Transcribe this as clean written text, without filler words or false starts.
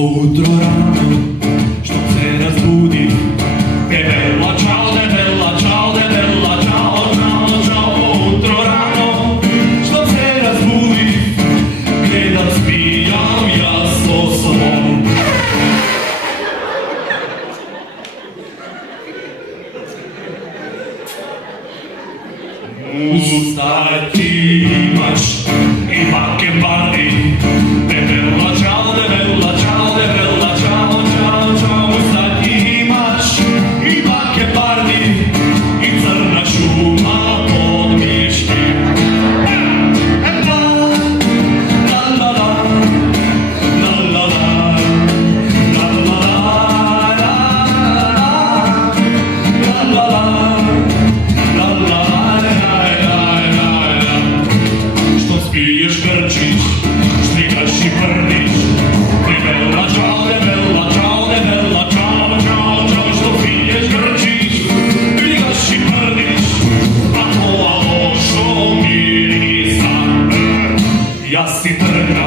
Utro rano, što se razbudi, debela čao, debela čao, debela čao, čao, čao. Utro rano, što se razbudi, gdje da spijam ja so sobom. Ustaj ti imaš i bakebardi, debela čao, debela čao, debela čao, čao, čao. Ustaj ti imaš i bakebardi i crna šuma pod miški. La la la, la la la, la la la, la la la. Piješ, grčiš, štigaš i prdiš, debela čao, debela čao, debela čao, čao, čao. Što piješ, grčiš, štigaš i prdiš, a tvoja lošo mirisa. Ja si trga